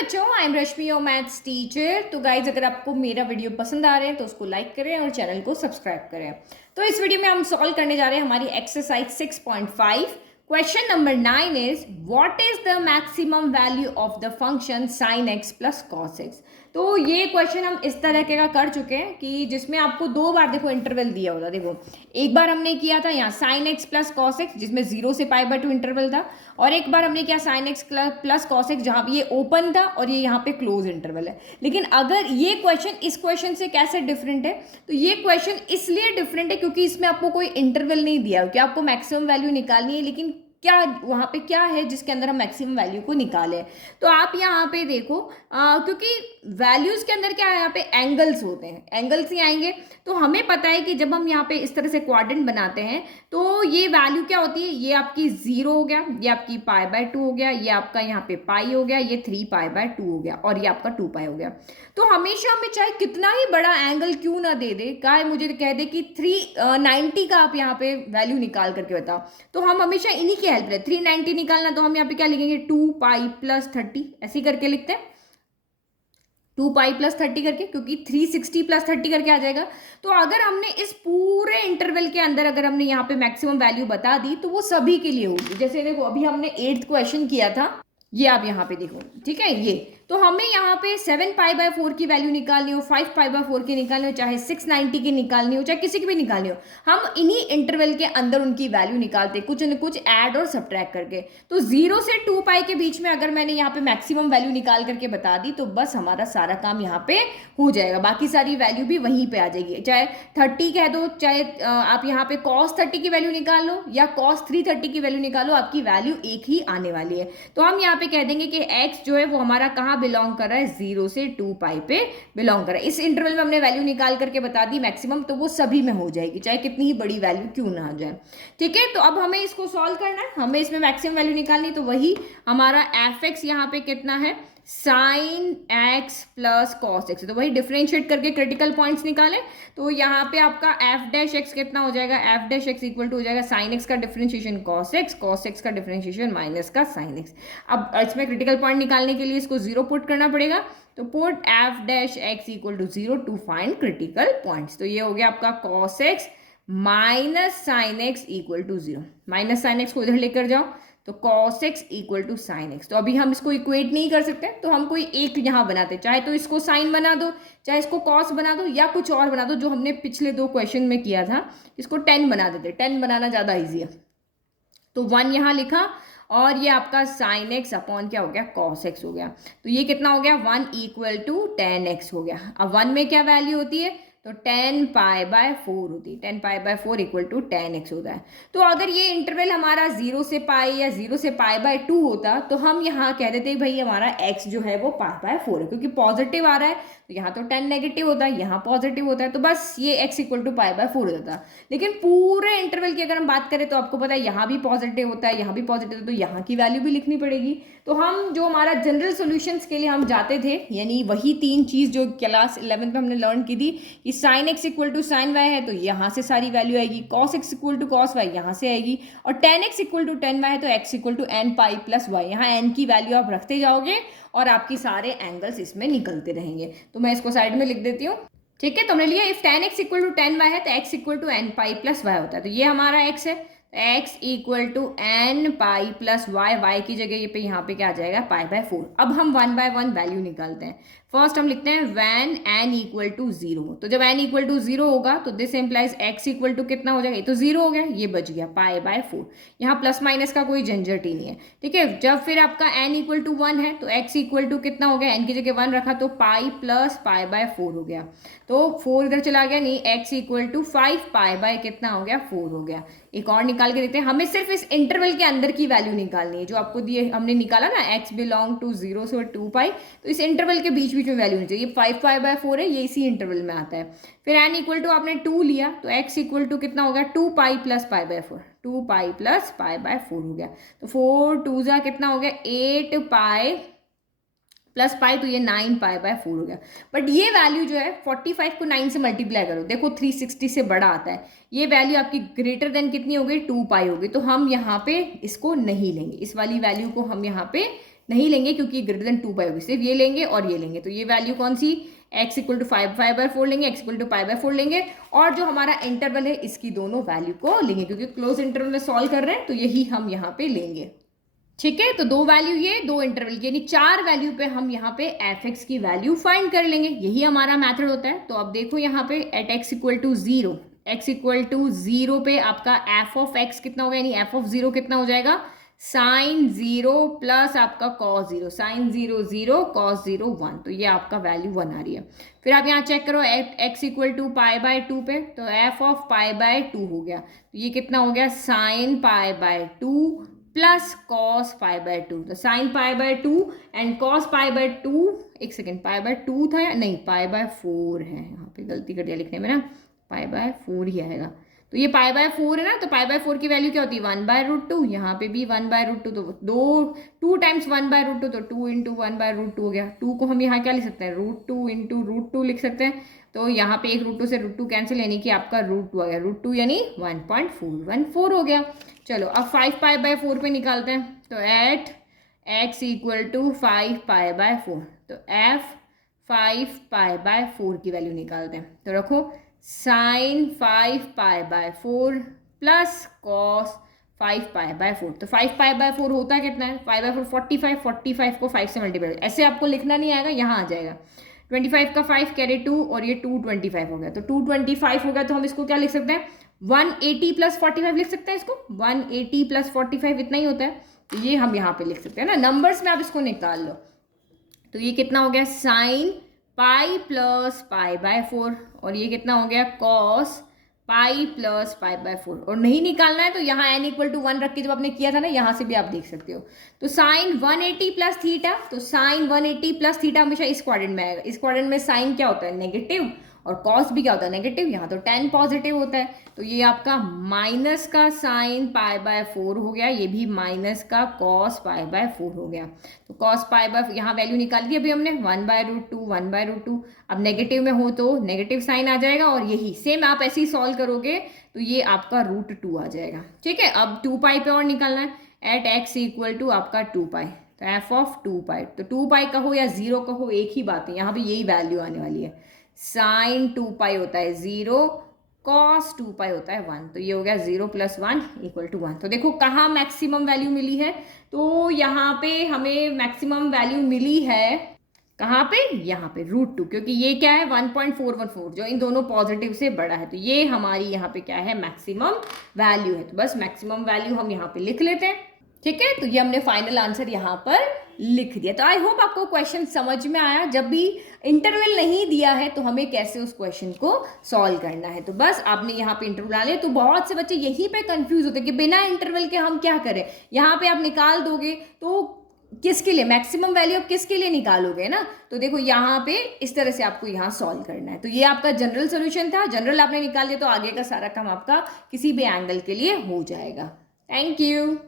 बच्चों, I am Rashmi your maths teacher. तो guys, अगर आपको मेरा वीडियो पसंद आ रहे हैं तो उसको लाइक करें और चैनल को सब्सक्राइब करें। तो इस वीडियो में हम सॉल्व करने जा रहे हैं हमारी exercise 6.5। Question number 9 is what is the maximum value of the function sin x plus cos x। तो ये क्वेश्चन हम इस तरह के का कर चुके हैं कि जिसमें आपको दो बार देखो इंटरवल दिया होता। देखो, एक बार हमने किया था यहाँ sin x plus cos x जिसमें 0 से π/2 इंटरवल था, और एक बार हमने किया sin x plus cos x जहाँ पे ये ओपन था और ये यहाँ पे क्लोज इंटरवल है। लेकिन अगर ये क्वेश्चन इस क्वेश्चन से कैसे डिफरेंट है, तो ये क्वेश्चन इसलिए डिफरेंट है क्योंकि इसमें आपको कोई इंटरवल नहीं दिया हो कि आपको मैक्सिमम वैल्यू निकालनी है, लेकिन क्या वहाँ पे क्या है जिसके अंदर हम मैक्सिमम वैल्यू को निकालें। तो आप यहाँ पे देखो, क्योंकि वैल्यूज के अंदर क्या है, यहाँ पे एंगल्स होते हैं, एंगल्स ही आएंगे। तो हमें पता है कि जब हम यहाँ पे इस तरह से क्वाड्रेंट बनाते हैं तो ये वैल्यू क्या होती है, ये आपकी 0 हो गया, ये आपकी π/2 हो गया, ये आपका यहाँ पे पाई हो गया, ये 3π/2 हो गया और ये आपका 2π हो गया। तो हमेशा हमें चाहे कितना ही बड़ा एंगल क्यों ना दे दे, क्या मुझे कह दे कि 390 का आप यहाँ पे वैल्यू निकाल करके बताओ, तो हम हमेशा इन्हीं की हेल्प ले। 390 निकालना तो हम यहाँ पे क्या लिखेंगे, 2π + 30 ऐसे करके लिखते हैं, 2π + 30 करके, क्योंकि 360 + 30 करके आ जाएगा। तो अगर हमने इस पूरे इंटरवल के अंदर अगर हमने यहाँ पे मैक्सिमम वैल्यू बता दी तो वो सभी के लिए होगी। जैसे देखो, अभी हमने 8th क्वेश्चन किया था, ये आप यहाँ पे देखो, ठीक है। ये तो हमें यहाँ पे 7π/4 की वैल्यू निकालनी हो, 5π/4 की निकालनी हो, चाहे 690 की निकालनी हो, चाहे किसी की भी निकालनी हो, हम इन्हीं इंटरवल के अंदर उनकी वैल्यू निकालते हैं, कुछ न कुछ ऐड और सब्ट्रैक्ट करके। तो 0 से 2π के बीच में अगर मैंने यहाँ पे मैक्सिमम वैल्यू निकाल करके बता दी तो बस हमारा सारा काम यहाँ पे हो जाएगा, बाकी सारी वैल्यू भी वहीं पे आ जाएगी। चाहे 30 कह दो, चाहे आप यहाँ पे cos 30 की वैल्यू निकाल लो या cos 330 की वैल्यू निकालो, आपकी वैल्यू एक ही आने वाली है। तो हम यहाँ पे कह देंगे कि x जो है वो हमारा कहाँ बिलोंग कर रहा है, 0 से 2π पे बिलोंग कर रहा है। इस इंटरवल में हमने वैल्यू निकाल करके बता दी मैक्सिमम, तो वो सभी में हो जाएगी, चाहे कितनी ही बड़ी वैल्यू क्यों ना आ जाए। ठीक है, तो अब हमें इसको सॉल्व करना है, हमें इसमें मैक्सिमम वैल्यू निकालनी, तो वही हमारा fx यहाँ पे कितना है, sin x plus cos x। तो वही डिफरेंशिएट करके क्रिटिकल पॉइंट्स निकालें। तो यहाँ पे आपका f' कितना हो जाएगा, f' इक्वल टू हो जाएगा sin x का डिफरेंशिएशन cos x का डिफरेंशिएशन माइनस का sin x। अब इसमें क्रिटिकल पॉइंट निकालने के लिए इसको 0 पुट करना पड़ेगा, तो put f' equal to 0 to find critical points. तो ये हो गया आपका cos x minus sin x equal to 0। Minus sin x को इधर लेकर जाओ तो cos x equal to sin x। तो अभी हम इसको इक्वेट नहीं कर सकते, तो हम कोई एक यहाँ बनाते, चाहे तो इसको sin बना दो, चाहे इसको cos बना दो, या कुछ और बना दो जो हमने पिछले 2 क्वेश्चन में किया था, इसको 10 बना देते। 10 बनाना ज़्यादा ईजी है, तो 1 यहाँ लिखा और ये आपका sin x अपॉन क्या हो गया, cos x हो गया। तो ये कितना हो गया, 1 इक्वल टू 10x हो गया। अब 1 में क्या वैल्यू होती है, तो 10π/4 होती है, 10π/4 इक्वल टू 10x होता है। तो अगर ये इंटरवल हमारा 0 से π या 0 से π/2 होता तो हम यहाँ कह देते भाई हमारा x जो है वो π/4 है, क्योंकि पॉजिटिव आ रहा है तो यहाँ तो 10 नेगेटिव होता है, यहाँ पॉजिटिव होता है, तो बस ये x इक्वल टू π/4 हो जाता। लेकिन पूरे इंटरवल की अगर हम बात करें तो आपको पता है यहाँ भी पॉजिटिव होता है, यहाँ भी पॉजिटिव, तो यहाँ की वैल्यू भी लिखनी पड़ेगी। तो हम जो हमारा जनरल सॉल्यूशंस के लिए हम जाते थे, यानी वही 3 चीज़ जो क्लास 11 में हमने लर्न की थी कि sin x equal to sin y है तो यहाँ से सारी वैल्यू आएगी, cos x equal to cos y यहाँ से आएगी, और tan x equal to tan y है तो x equal to nπ plus y, यहाँ n की वैल्यू आप रखते जाओगे और आपकी सारे एंगल्स इसमें निकलते रहेंगे। तो मैं इसको साइड में लिख देती हूँ, ठीक है। तो हमने लिया if tan x equal to tan y है तो x equal to nπ plus y होता है। तो ये हमारा x है, x equal to nπ plus y की जगह पे यहाँ पे क्या आ जाएगा, π/4। अब हम 1 बाय 1 वैल्यू निकालते हैं। फर्स्ट हम लिखते हैं व्हेन n इक्वल टू 0। तो जब n इक्वल टू 0 होगा तो this implies x equal to कितना हो जाएगा, ये तो 0 हो गया, ये बच गया π/4। यहाँ प्लस माइनस का कोई झंझट ही नहीं है, ठीक है। जब फिर आपका n इक्वल टू 1 है तो x इक्वल टू कितना हो गया, n की जगह 1 रखा तो पाई प्लस π/4 हो गया, तो 4 इधर चला गया, नहीं x इक्वल टू 5π कितना हो गया, 4 हो गया। एक और निकाल के देते हैं, हमें सिर्फ इस इंटरवल के अंदर की वैल्यू निकालनी है, जो आपको दिए हमने निकाला ना x बिलोंग टू 0 से 2π, तो इस इंटरवल के बीच में वैल्यू नहीं चाहिए। 5π/4 है, ये इसी इंटरवल में आता है। फिर n इक्वल टू आपने 2 लिया तो x इक्वल टू कितना हो गया, 2π प्लस π/4, 2π प्लस π/4 हो गया। तो 4 2 जा कितना हो गया, 8π प्लस पाई, तो ये 9π/4 हो गया। बट ये वैल्यू जो है 45 को 9 से मल्टीप्लाई करो, देखो 360 से बड़ा आता है, ये वैल्यू आपकी ग्रेटर देन कितनी हो गई, 2π हो गई। तो हम यहाँ पे इसको नहीं लेंगे, इस वाली वैल्यू को हम यहाँ पे नहीं लेंगे क्योंकि ये ग्रेटर देन 2 पाई होगी, सिर्फ ये लेंगे और ये लेंगे। तो ये वैल्यू कौन सी, x इक्वल टू 5/4 लेंगे, x इक्वल टू π/4 लेंगे, और जो हमारा इंटरवल है इसकी दोनों वैल्यू को लेंगे, क्योंकि क्लोज इंटरवल में सॉल्व कर रहे हैं तो यही हम यहाँ पे लेंगे। ठीक है, तो 2 वैल्यू ये, 2 इंटरवल की, यानी 4 वैल्यू पे हम यहाँ पे f(x) की वैल्यू फाइंड कर लेंगे। यही हमारा मेथड होता है। तो अब देखो यहाँ पे at x equal to 0, x equal to 0 पे आपका f(x) कितना होगा, यानी f(0) कितना हो जाएगा, sin 0 प्लस आपका cos 0, sin 0 0 cos 0 1, तो ये आपका वैल्यू 1 आ रही है। फिर आप यहाँ चेक करो x इक्वल टू π/2 पे, तो f(π/2) हो गया, तो ये कितना हो गया, sin π/2 प्लस cos π/2, तो sin π/2 एंड cos π/2, एक सेकेंड π/2 था या नहीं, π/4 है, यहाँ पे गलती कर दिया लिखने में ना, π/4 ही आएगा। तो ये π/4 है ना, तो π/4 की वैल्यू क्या होती है, 1/√2, यहाँ पे भी 1/√2, तो 2 टाइम्स 1/√2, तो 2 इंटू 1/√2 हो गया। 2 को हम यहाँ क्या लिख सकते हैं, √2 इंटू √2 लिख सकते हैं। तो यहाँ पे एक √2 से √2 कैंसिल, यानी कि आपका √2 आ गया, √2 यानी 1.414 हो गया। चलो अब 5π/4 पे निकालते हैं, तो एट x इक्वल टू 5π/4, तो f 5π/4 की वैल्यू निकालते हैं। तो रखो sin 5π/4 प्लस cos 5π/4, तो 5π/4 होता कितना है, 5/4 45, 45 को 5 से मल्टीप्लाई, ऐसे आपको लिखना नहीं आएगा, यहाँ आ जाएगा 25 का 5 कैरी 2, और ये 225 हो गया, तो 225 हो गया, तो हम इसको क्या लिख सकते हैं, 180 प्लस 45 लिख सकते हैं इसको, 180 प्लस 45 इतना ही होता है, तो ये हम यहाँ पे लिख सकते हैं ना, नंबर्स में आप इसको निकाल लो। तो ये कितना हो गया, साइन पाई प्लस π/4, और ये कितना हो गया, cos पाई प्लस π/4, और नहीं निकालना है तो यहाँ n इक्वल टू 1 रख के जब आपने किया था ना, यहाँ से भी आप देख सकते हो। तो साइन 180 प्लस थीटा, तो साइन 180 प्लस थीटा हमेशा इस क्वाड्रेंट में आएगा। इस क्वाड्रेंट में साइन क्या होता है, नेगेटिव, और कॉस भी क्या होता है, नेगेटिव। यहाँ तो tan पॉजिटिव होता है, तो ये आपका माइनस का साइन π/4 हो गया, ये भी माइनस का cos π/4 हो गया। तो cos π/4 यहाँ वैल्यू निकाल दी अभी हमने, 1/√2 1/√2। अब नेगेटिव में हो तो नेगेटिव साइन आ जाएगा, और यही सेम आप ऐसे ही सॉल्व करोगे तो ये आपका √2 आ जाएगा। ठीक है, अब 2π पे और निकालना है, एट x इक्वल टू आपका 2π, तो f(2π), तो 2π कहो या 0 कहो एक ही बात है, यहाँ पे यही वैल्यू आने वाली है। साइन 2π होता है 0, cos 2π होता है 1, तो ये हो गया 0 प्लस 1 इक्वल टू 1। तो देखो कहाँ मैक्सिमम वैल्यू मिली है, तो यहाँ पे हमें मैक्सिमम वैल्यू मिली है, कहाँ पे, यहाँ पे √2, क्योंकि ये क्या है 1.414, जो इन दोनों पॉजिटिव से बड़ा है, तो ये हमारी यहाँ पे क्या है, मैक्सिमम वैल्यू है। तो बस मैक्सिमम वैल्यू हम यहाँ पे लिख लेते हैं। ठीक है, तो ये हमने फाइनल आंसर यहाँ पर लिख दिया। तो आई होप आपको क्वेश्चन समझ में आया। जब भी इंटरवल नहीं दिया है तो हमें कैसे उस क्वेश्चन को सॉल्व करना है, तो बस आपने यहाँ पे इंटरवल डाले। तो बहुत से बच्चे यहीं पे कंफ्यूज होते हैं कि बिना इंटरवल के हम क्या करें। यहाँ पे आप निकाल दोगे तो किसके लिए मैक्सिमम वैल्यू, आप किसके लिए निकालोगे ना। तो देखो यहाँ पे इस तरह से आपको यहाँ सॉल्व करना है। तो ये आपका जनरल सोल्यूशन था, जनरल आपने निकाल लिया तो आगे का सारा काम आपका किसी भी एंगल के लिए हो जाएगा। Thank you.